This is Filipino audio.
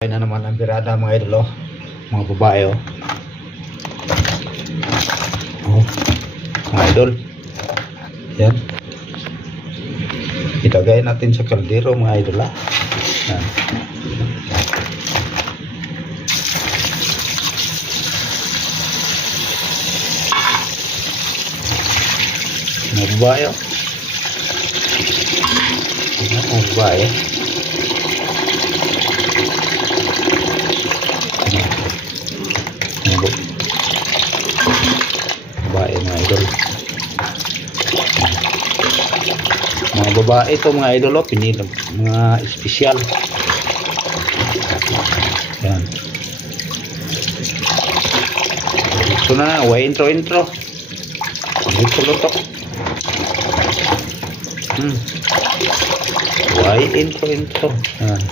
Ayan na naman ang birada mga idol, oh. Mga babae, oh. Oh, mga idol. Yan. Itagay natin sa kaldero mga idol, ah. Yan. Mga babae, oh. Yan, mga babae. Babae mga idol, mga babae ito mga idol, oh, pinili mga espesyal. Yan, ito na, way intro dito luto. Way intro. Yan.